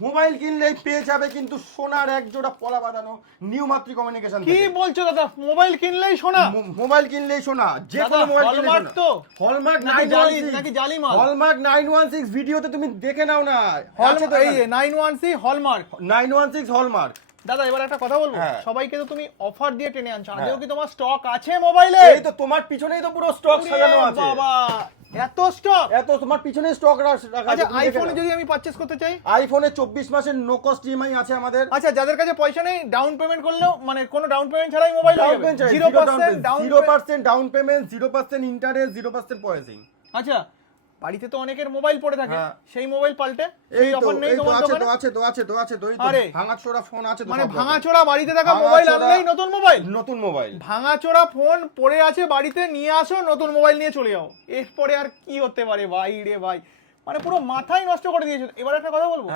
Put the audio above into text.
Mobile কিনলেই পেয়ে যাবে কিন্তু সোনার এক জোড়া পলা বাঁধানো নিউ মাতৃ কমিউনিকেশন। কি বলছো দাদা, মোবাইল কিনলেই সোনা? মোবাইল কিনলেই সোনা, যে কোনো মোবাইল কিনলেই সোনা। তো হলমার্ক নাকি জালি মাল? হলমার্ক 916 ভিডিওতে তুমি দেখে নাও না, আছে তো এই 916 হলমার্ক। 916 হলমার্ক। দাদা এবার একটা কথা বলবো, হ্যাঁ। সবাইকে তো তুমি অফার দিয়ে টেনে আনছো, আদেও কি তোমার স্টক আছে মোবাইলে? এই তো তোমার পিছনেই তো পুরো স্টক সাজানো আছে। বাবা এত স্টক! এত তোমার পিছনে স্টক রাখা আছে। আচ্ছা তুমি দেখে আইফোনে নাও। যদি আমি পারচেজ করতে চাই? আইফোনে 24 মাসের নো কস্ট ইএমআই আছে আমাদের। আচ্ছা যাদের কাছে পয়সা নেই, ডাউন পেমেন্ট করলেও মানে কোনো ডাউন পেমেন্ট ছাড়াই মোবাইল হয়ে যাবে? 0% down 0% down payment, 0% interest, 0% processing. আচ্ছা বাড়িতে তো অনেকের মোবাইল পড়ে থাকে, হ্যাঁ। সেই মোবাইল পাল্টে এই সেই তো অফার নেই এই তো তোমার আছে দোকানে? তো আছে তো আছে তো আছে তো এই তো আরে। ভাঙাচোরা ফোন আছে তো, মানে সব রকম। ভাঙাচোরা বাড়িতে থাকা ভাঙাচোরা- মোবাইল আনলেই নতুন মোবাইল? নতুন মোবাইল। ভাঙাচোরা ফোন পড়ে আছে বাড়িতে, নিয়ে আসো, নতুন মোবাইল নিয়ে চলে যাও। এরপরে আর কি হতে পারে ভাই রে ভাই, মানে পুরো মাথাই নষ্ট করে দিয়েছে। এবার একটা কথা বলবো,